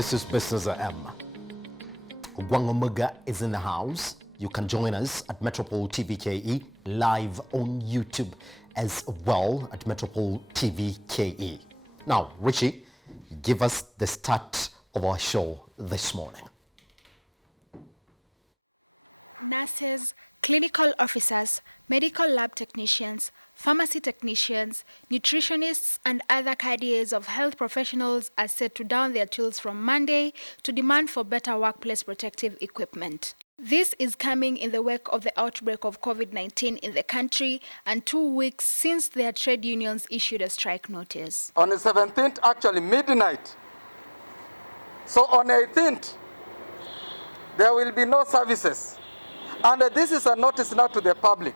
This is Business M. Ogwang Omuga is in the house. You can join us at Metropole TV KE live on YouTube as well at Metropole TV KE. Now, Richie, give us the start of our show this morning. Nurses, clinical officers, medical lab technicians, pharmacy technicians, nutritionists, and other cadres of health professionals are set to down their tools from Monday to demand for better workplace protective equipment. This is coming in the wake of the outbreak of COVID-19 in the country and 2 weeks since their trade unions issued a strike notice. On the 17th, actually midnight. So on the 18th, there will be no services. And this is a notice now to the public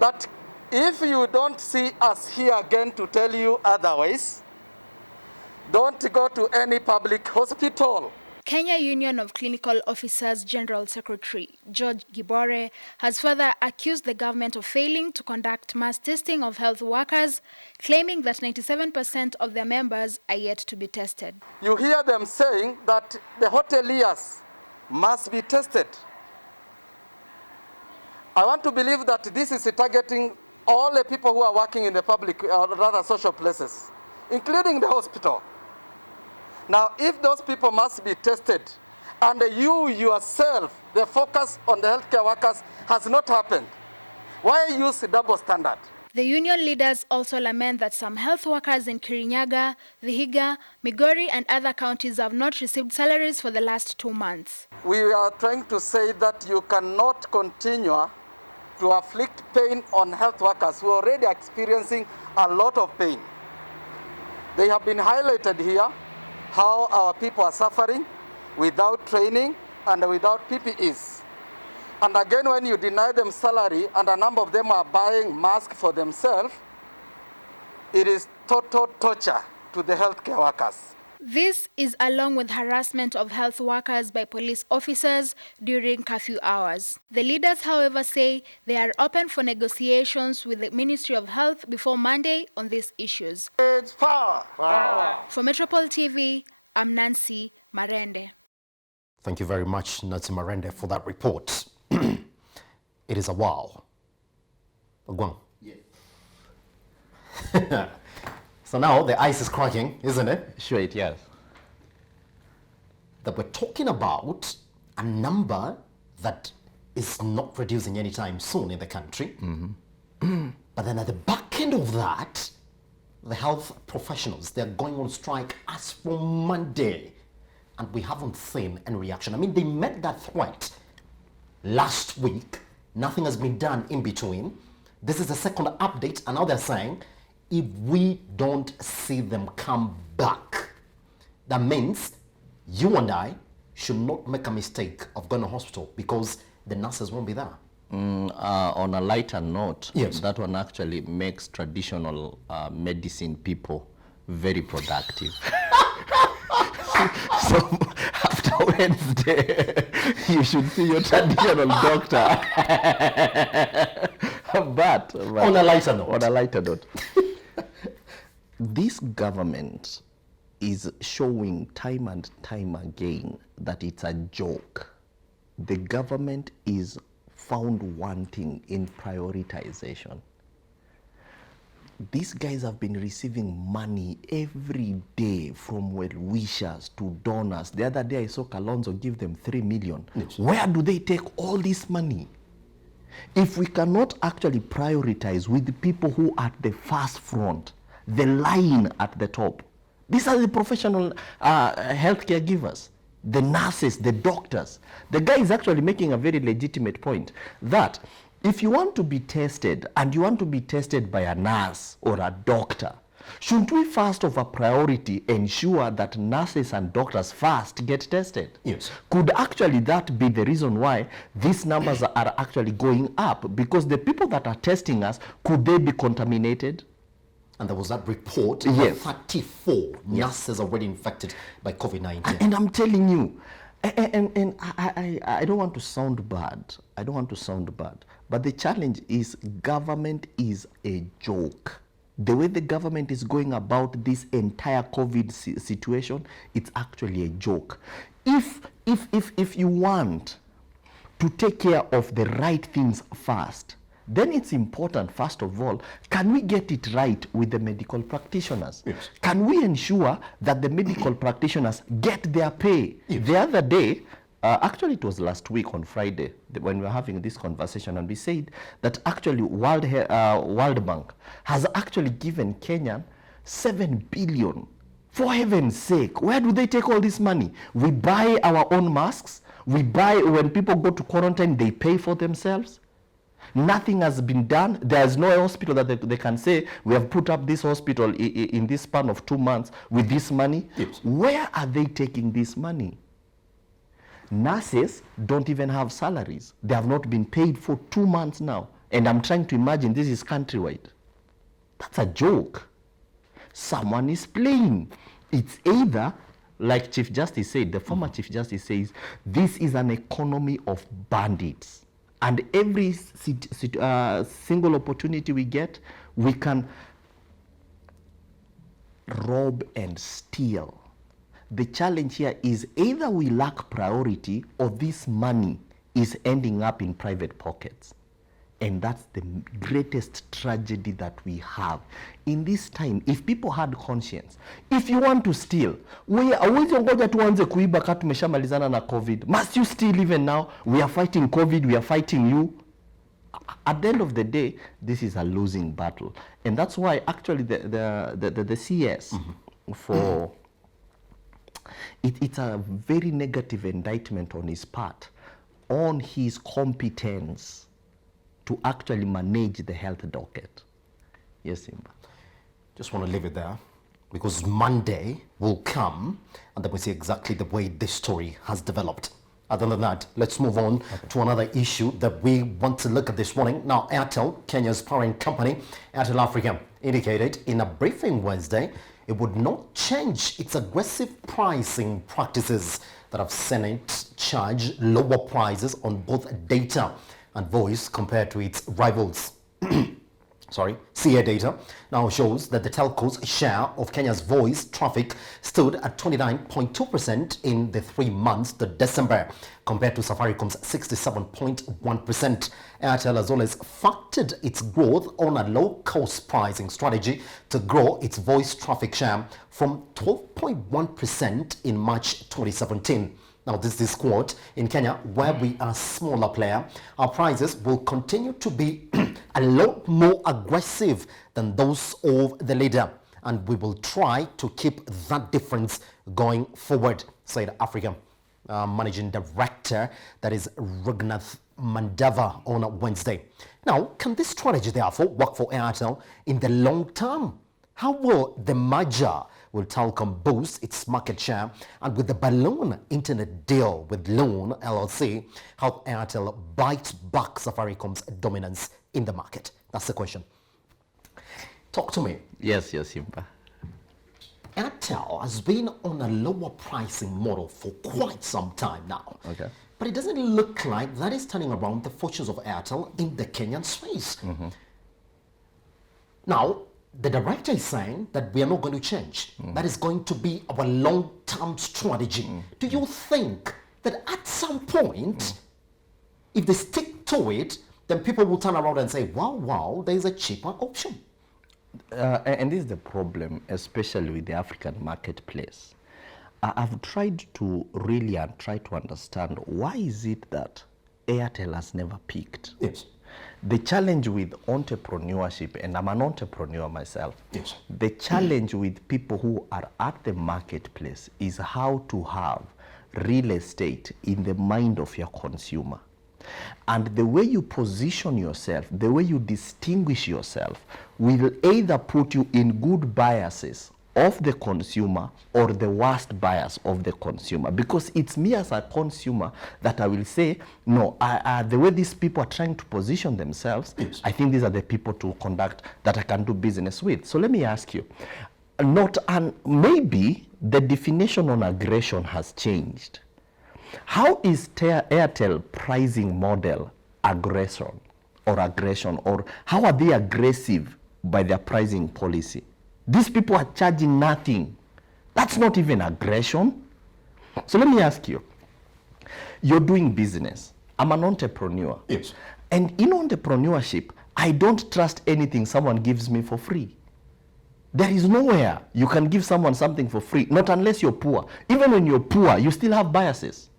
that if you don't see us here again to tell you otherwise, don't go to any public hospital. Kenya Union of Clinical Officers General Secretary George Gibore has further accused the government of failing to conduct mass testing of health workers, claiming that 97% of their members are yet to be tested. You hear them saying that the hoteliers must be tested. I want to believe that this is targeting all the people who are working in the public or rather social places, including the hospital. Now, if those people must be tested, and you yourself, the focus on the healthcare workers has not happened, why use double standard? The union leaders also lament that some health workers in Kirinyaga, Vihiga, Migori, and other counties have not received salaries for the last 2 months. We are trying to say that you cannot continue to afflict pain on health workers who are already experiencing a lot of pain. They have been highlighted here, how our people are suffering without training and without PPEs. And again, when you deny them salary and a number of them are buying masks for themselves, it is total torture to the healthcare workers. This is along with harassment of health workers by police officers during curfew hours. The leaders, however, say they are open for negotiations with the Ministry of Health before Monday on these issues. It's power. Power. For Metropole TV, I'm Nancy Marende. Thank you very much, Nancy Marende, for that report. It is a wow. Ogwang. Yes. So now the ice is cracking, isn't it? Sure it is. That we're talking about a number that is not reducing anytime soon in the country. Mm-hmm. But then at the back end of that, the health professionals, they're going on strike as from Monday. And we haven't seen any reaction. I mean, they met that threat last week. Nothing has been done in between. This is the second update, and now they're saying, if we don't see them come back, that means you and I should not make a mistake of going to hospital because the nurses won't be there. On a lighter note, yes, that one actually makes traditional medicine people very productive. So after Wednesday, you should see your traditional doctor. but on a lighter note. This government is showing time and time again that it's a joke. The government is found wanting in prioritization. These guys have been receiving money every day from well-wishers to donors. The other day I saw Kalonzo give them 3 million. Yes. Where do they take all this money? If we cannot actually prioritize with the people who are at the first front, the line at the top, these are the professional healthcare givers, the nurses, the doctors. The guy is actually making a very legitimate point that if you want to be tested and you want to be tested by a nurse or a doctor, shouldn't we first of a priority ensure that nurses and doctors first get tested? Yes. Could actually that be the reason why these numbers are actually going up? Because the people that are testing us, could they be contaminated? And there was that report, yes, 34 nurses already infected by COVID-19. And I'm telling you, and I don't want to sound bad. I don't want to sound bad. But the challenge is government is a joke. the way the government is going about this entire COVID situation, it's actually a joke. If you want to take care of the right things first, then it's important, first of all, can we get it right with the medical practitioners? Yes. Can we ensure that the medical practitioners get their pay? Yes. The other day, actually it was last week on Friday, when we were having this conversation, and we said that actually World Bank has actually given Kenya 7 billion. For heaven's sake, where do they take all this money? We buy our own masks. We buy, when people go to quarantine, they pay for themselves. Nothing has been done. There's no hospital that they can say, we have put up this hospital in this span of 2 months with this money. Yes. Where are they taking this money? Nurses don't even have salaries. They have not been paid for 2 months now. And I'm trying to imagine this is countrywide. That's a joke. Someone is playing. It's either, like Chief Justice said, the former Chief Justice says, this is an economy of bandits. And every single opportunity we get, we can rob and steal. The challenge here is either we lack priority or this money is ending up in private pockets. And that's the greatest tragedy that we have. In this time, if people had conscience, if you want to steal, hawezi ngoja tuanze kuiba kama tumeshamalizana na COVID. Must you steal even now? We are fighting COVID, we are fighting you. At the end of the day, this is a losing battle. And that's why actually the CS for it's a very negative indictment on his part, on his competence to actually manage the health docket. Yes, Simba. Just want to leave it there, because Monday will come and then we see exactly the way this story has developed. Other than that, let's move on to another issue that we want to look at this morning. Now, Airtel, Kenya's parent company, Airtel Africa, indicated in a briefing Wednesday it would not change its aggressive pricing practices that have seen it charge lower prices on both data and voice compared to its rivals. CA data now shows that the telco's share of Kenya's voice traffic stood at 29.2% in the 3 months to December, compared to Safaricom's 67.1%. Airtel has always factored its growth on a low-cost pricing strategy to grow its voice traffic share from 12.1% in March 2017. Now, this is quote, in Kenya, where we are a smaller player, our prices will continue to be a lot more aggressive than those of the leader. And we will try to keep that difference going forward, said Africa Managing Director, that is Raghunath Mandava, on Wednesday. Now, can this strategy therefore work for Airtel in the long term? How will the merger with Telkom boost its market share, and with the balloon internet deal with Loan LLC, help Airtel bite back Safaricom's dominance in the market? That's the question. Talk to me. Yes, Simba. Airtel has been on a lower pricing model for quite some time now. Okay. But it doesn't look like that is turning around the fortunes of Airtel in the Kenyan space. Now, the director is saying that we are not going to change. That is going to be our long-term strategy. Do you think that at some point, if they stick to it, then people will turn around and say, wow, there is a cheaper option? And this is the problem, especially with the African marketplace. I've tried to really try to understand, why is it that Airtel has never peaked? Yes. The challenge with entrepreneurship, and I'm an entrepreneur myself, yes, the challenge with people who are at the marketplace is how to have real estate in the mind of your consumer. And the way you position yourself, the way you distinguish yourself, will either put you in good biases of the consumer or the worst bias of the consumer. Because it's me as a consumer that I will say, no, the way these people are trying to position themselves, yes, I think these are the people to conduct that I can do business with. So let me ask you, maybe the definition on aggression has changed. How is Airtel pricing model aggression, or how are they aggressive by their pricing policy. These people are charging nothing. That's not even aggression. So let me ask you, you're doing business. I'm an entrepreneur. Yes. And in entrepreneurship, I don't trust anything someone gives me for free. There is nowhere you can give someone something for free, not unless you're poor. Even when you're poor, you still have biases.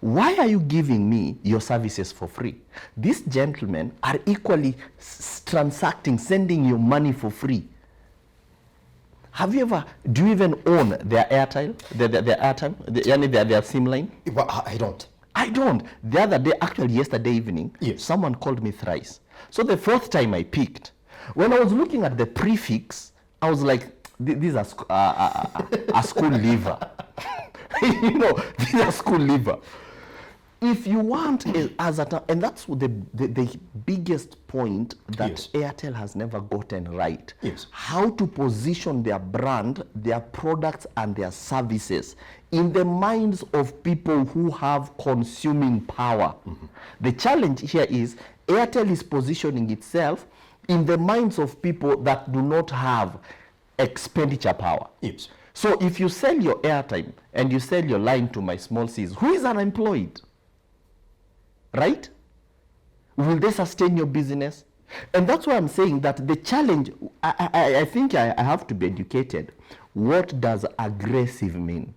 Why are you giving me your services for free? These gentlemen are equally transacting, sending you money for free. Do you even own their airtime, their airtime, their SIM line? Well, I don't. I don't. The other day, actually yesterday evening, Yes. someone called me thrice. So the fourth time I picked, when I was looking at the prefix, I was like, these are a school leaver. You know, these are school leaver. If you want, and that's the biggest point that Yes. Airtel has never gotten right. Yes. How to position their brand, their products, and their services in the minds of people who have consuming power. Mm-hmm. The challenge here is Airtel is positioning itself in the minds of people that do not have expenditure power. Yes. So if you sell your airtime and you sell your line to my small Cs, who is unemployed? Right? Will they sustain your business? And that's why I'm saying that the challenge, I think I have to be educated. What does aggressive mean?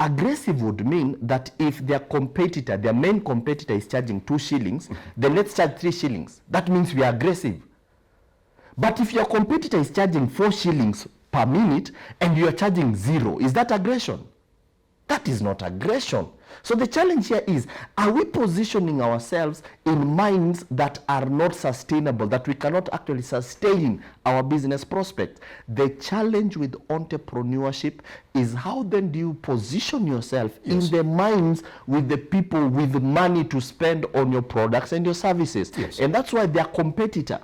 Aggressive would mean that if their competitor, their main competitor is charging 2 shillings, then let's charge 3 shillings. That means we are aggressive. But if your competitor is charging 4 shillings per minute and you are charging 0, is that aggression? That is not aggression. So the challenge here is, are we positioning ourselves in minds that are not sustainable, that we cannot actually sustain our business prospect? The challenge with entrepreneurship is, how then do you position yourself Yes. in the minds with the people with money to spend on your products and your services? Yes. And that's why their competitor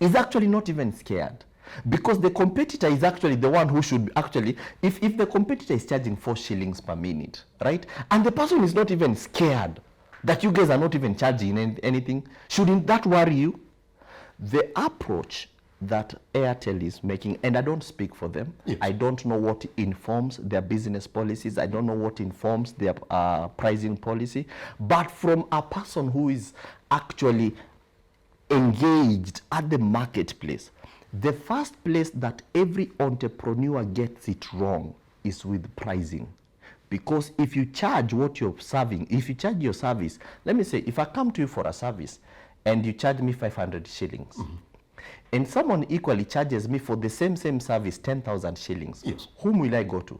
is actually not even scared. Because the competitor is actually the one who should actually, if the competitor is charging 4 shillings per minute, right? And the person is not even scared that you guys are not even charging anything, shouldn't that worry you? The approach that Airtel is making, and I don't speak for them, Yes. I don't know what informs their business policies, I don't know what informs their pricing policy, but from a person who is actually engaged at the marketplace, the first place that every entrepreneur gets it wrong is with pricing. Because if you charge what you're serving, if you charge your service, let me say, if I come to you for a service and you charge me 500 shillings, and someone equally charges me for the same service 10,000 shillings, Yes. whom will I go to?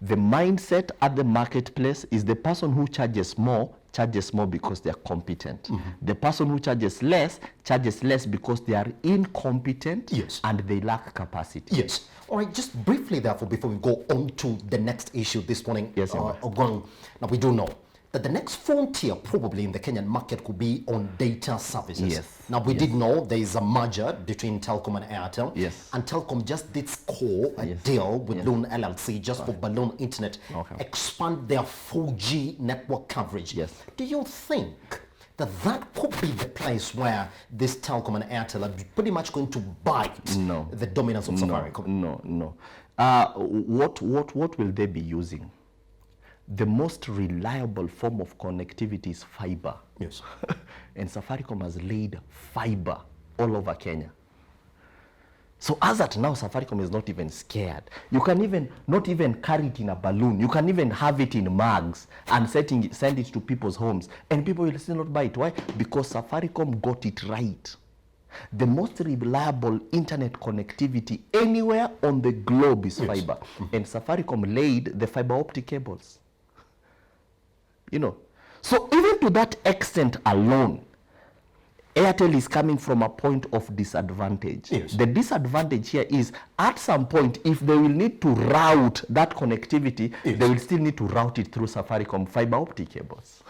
The mindset at the marketplace is the person who charges more because they are competent. The person who charges less because they are incompetent. Yes. And they lack capacity. Yes. All right, just briefly, therefore, before we go on to the next issue this morning, Yes, Emma. Ogwang, now we do know that the next frontier probably in the Kenyan market could be on data services. Yes. Now, we did know there is a merger between Telkom and Airtel. Yes. And Telkom just did score a Yes. deal with Yes. Loan LLC just for Balloon Internet, Okay. expand their 4G network coverage. Yes. Do you think that could be the place where this Telkom and Airtel are pretty much going to bite No. the dominance of Safaricom? No. What will they be using? The most reliable form of connectivity is fiber. Yes. And Safaricom has laid fiber all over Kenya. So as at now, Safaricom is not even scared. You can not even carry it in a balloon. You can even have it in mugs and send it to people's homes, and people will still not buy it. Why? Because Safaricom got it right. The most reliable internet connectivity anywhere on the globe is fiber. And Safaricom laid the fiber optic cables. You know, so even to that extent alone, Airtel is coming from a point of disadvantage. Yes. The disadvantage here is, at some point, if they will need to route that connectivity, Yes. they will still need to route it through Safaricom fiber optic cables.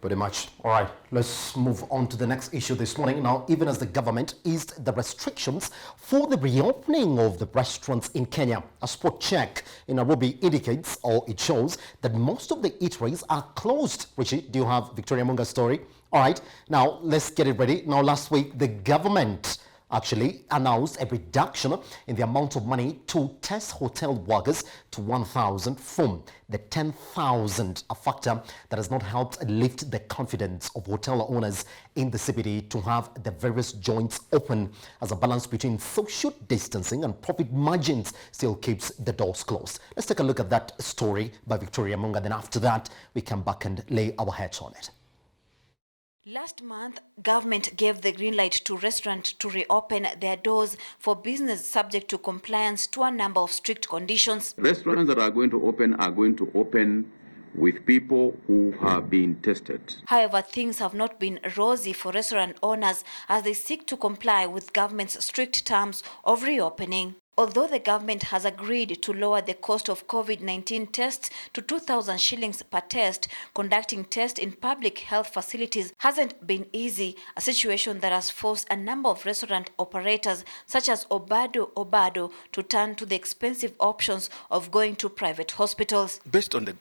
Pretty much. All right, let's move on to the next issue this morning. Now, even as the government eased the restrictions for the reopening of the restaurants in Kenya, a spot check in Nairobi indicates, or it shows, that most of the eateries are closed. Richie, do you have Victoria Munga's story All right, now let's get it ready. Now, last week, the government actually announced a reduction in the amount of money to test hotel workers to 1,000 from the 10,000, a factor that has not helped lift the confidence of hotel owners in the CBD to have the various joints open, as a balance between social distancing and profit margins still keeps the doors closed. Let's take a look at that story by Victoria Omuga. Then after that, we come back and lay our heads on it. Last month, government gave the green light to restaurants to reopen their doors for business subject to compliance to a number of strict conditions. Restaurants that are going to open with people who have been tested. However, things have not been rosy for restaurant owners as they seek to comply with government's strict terms of reopening. Although the government has agreed to lower the cost of COVID-19 tests to 2,000 shillings per test, conducting tests in public health facilities hasn't been easy, a situation that has forced a number of restaurant operators such as Obado to turn to the expensive options of going to private hospitals. Based on the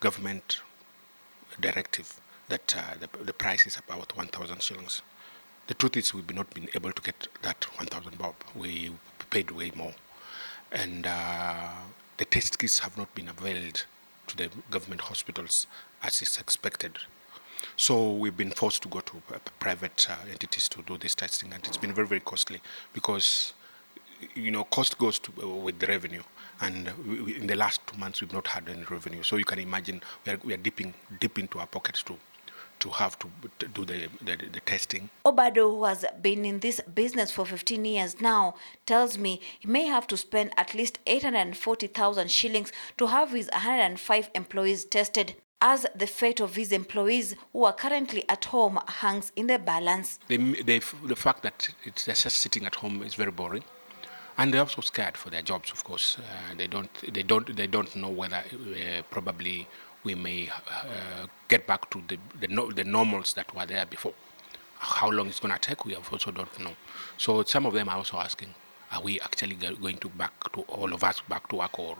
government directive that the price is about 1,000 shillings. The truth is we've not been able to get that 1,000 bob. We paid way more. And the test kits have not been availed to the government hospitals as is expected. So we've been forced to go to private entities to do this testing, and it's been very, very costly because, you know, cost goes with the revenue. And in the last 2 months, we've not had any revenue. So you can imagine we are dipping deep into our pockets to have to do the testing. Obado, who has been in this business for 15 years now, tells me he may have to spend at least 840,000 shillings to have his 105 employees tested, as the fate of his employees who are currently at home hangs in the balance. The fact that they're just sitting at home is very boring. And they're also scared for their jobs, of course. They don't know whether probably we may get back to the normals that were there before. How long it's going to take, we also don't know. So some of them are also asking, are we actually going to all of us back to work, or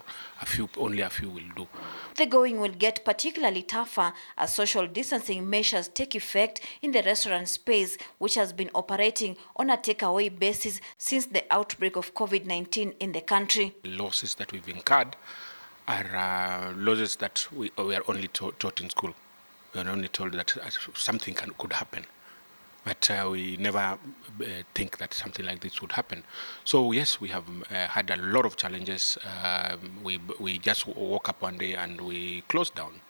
only a few will do? The going will get particularly tougher as social distancing measures take effect in the restaurant space, which has been operating on a takeaway basis since the outbreak of COVID-19 in the country. The losses that we've incurred are losses that we are only taught in school. We are only told that something could happen. But we never think that something like this would happen. So yes, we have had a lot of challenges. We just woke up one day and we closed down.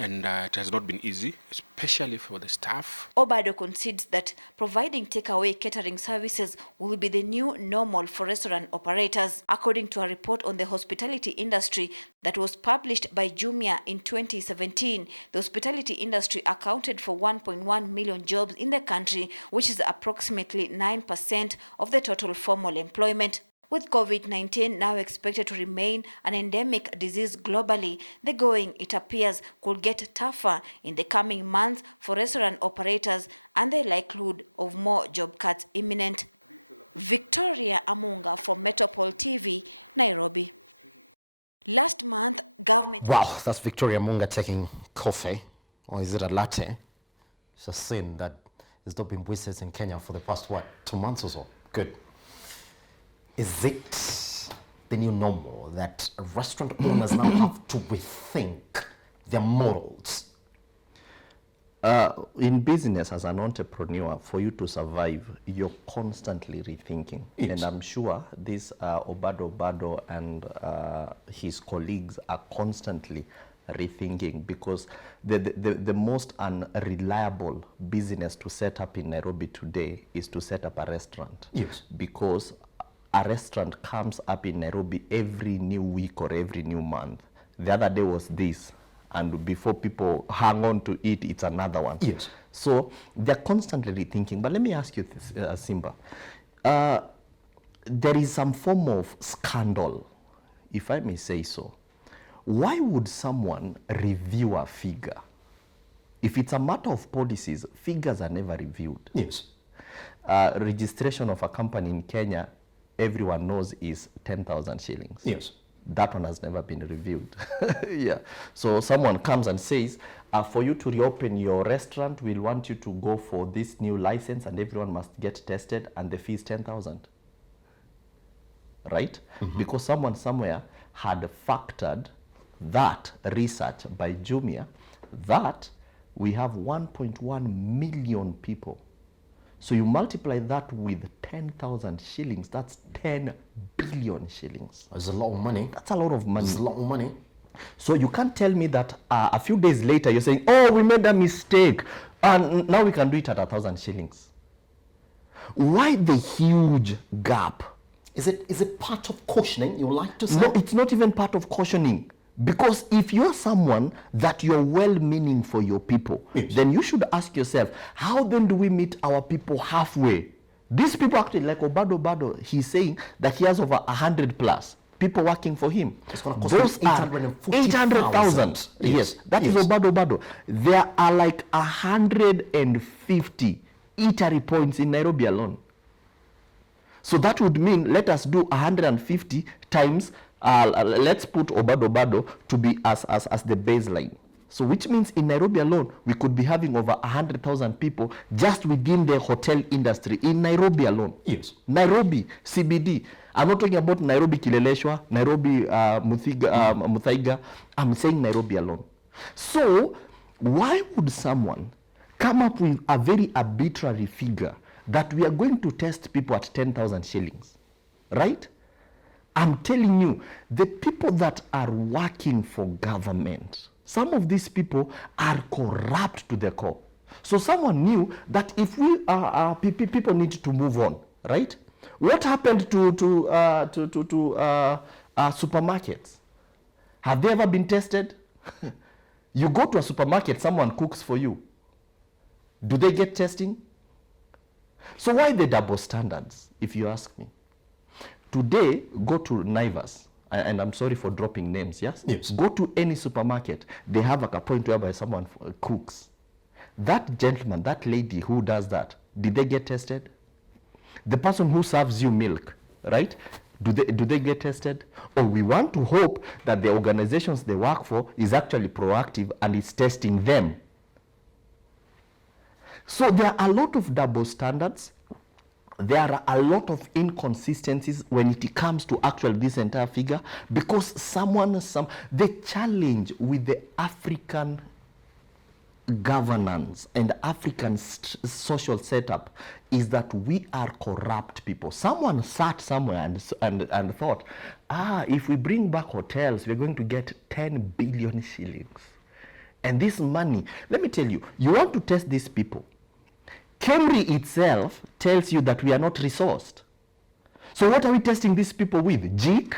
And it has not been easy, especially for the staff. Obado concedes that providing takeaway catering services will be the new normal for restaurant operators. According to a report on the hospitality industry that was published by Jumia in 2017, the hospitality industry accounted for 1.1 million jobs in the country, which is approximately 9% of the total formal employment. With COVID-19 now expected to remain an endemic disease globally, the going, it appears, could get tougher in the coming months for restaurant operators and the likelihood of more job cuts imminent. Victoria Omuga from Metropole TV, Nairobi. Last month, government... Wow, that's Victoria Omuga taking coffee, or is it a latte? It's a sin that has not been witnessed in Kenya for the past, 2 months or so? Good. Is it the new normal that restaurant owners now have to rethink their morals? In business, as an entrepreneur, for you to survive, you're constantly rethinking. Yes. And I'm sure this Obado and his colleagues are constantly rethinking, because the most unreliable business to set up in Nairobi today is to set up a restaurant. Yes. Because a restaurant comes up in Nairobi every new week or every new month. The other day was this, and before people hang on to it, it's another one. Yes. So they're constantly rethinking. But let me ask you this, Simba. There is some form of scandal, if I may say so. Why would someone review a figure? If it's a matter of policies, figures are never reviewed. Yes. Registration of a company in Kenya, everyone knows, is 10,000 shillings. Yes. That one has never been reviewed. Yeah. So someone comes and says, for you to reopen your restaurant, we'll want you to go for this new license and everyone must get tested and the fee is 10,000. Right? Because someone somewhere had factored that research by Jumia that we have 1.1 million people. So you multiply that with 10,000 shillings, that's 10 billion shillings. That's a lot of money. That's a lot of money. That's a lot of money. So you can't tell me that a few days later you're saying, oh, we made a mistake and now we can do it at 1,000 shillings. Why the huge gap? Is it part of cautioning, you like to say? No, it's not even part of cautioning. Because if you're someone that you're well-meaning for your people, yes, then you should ask yourself, how then do we meet our people halfway? These people actually, like Obado, he's saying that he has over 100 plus people working for him. It's going to cost Those him are 800,000. Yes, that is Obado. There are like 150 eatery points in Nairobi alone. So that would mean, let us do 150 times, let's put Obado to be as the baseline. So which means in Nairobi alone, we could be having over 100,000 people just within the hotel industry in Nairobi alone. Yes. Nairobi, CBD. I'm not talking about Nairobi Kileleshwa, Nairobi Muthaiga. I'm saying Nairobi alone. So why would someone come up with a very arbitrary figure that we are going to test people at 10,000 shillings, right? I'm telling you, the people that are working for government, some of these people are corrupt to the core. So someone knew that if we people need to move on, right? What happened to supermarkets? Have they ever been tested? You go to a supermarket, someone cooks for you. Do they get testing? So why the double standards, if you ask me? Today, go to Naivas, and I'm sorry for dropping names, yes? Yes. Go to any supermarket, they have like a point whereby someone cooks. That gentleman, that lady who does that, did they get tested? The person who serves you milk, right? Do they get tested? Or we want to hope that the organizations they work for is actually proactive and is testing them. So there are a lot of double standards. There are a lot of inconsistencies when it comes to actually this entire figure, because the challenge with the African governance and African social setup is that we are corrupt people. Someone sat somewhere and thought, if we bring back hotels, we're going to get 10 billion shillings. And this money, let me tell you, you want to test these people. Camry itself tells you that we are not resourced. So what are we testing these people with? JIC?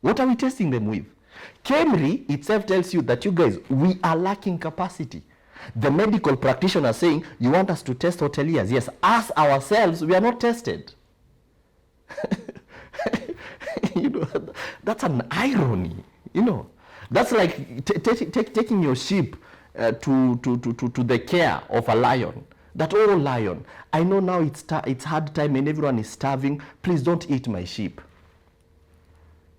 What are we testing them with? Camry itself tells you that you guys, we are lacking capacity. The medical practitioner saying, you want us to test hoteliers. Yes, us ourselves, we are not tested. You know, that's an irony. You know, that's like taking your sheep to the care of a lion. That, oh, lion, I know now it's hard time and everyone is starving. Please don't eat my sheep.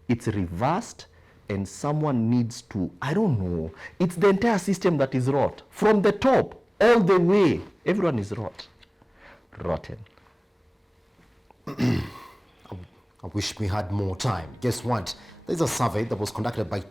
It's reversed, and someone needs to, I don't know. It's the entire system that is rot. From the top, all the way, everyone is rotten. I wish we had more time. Guess what? There's a survey that was conducted by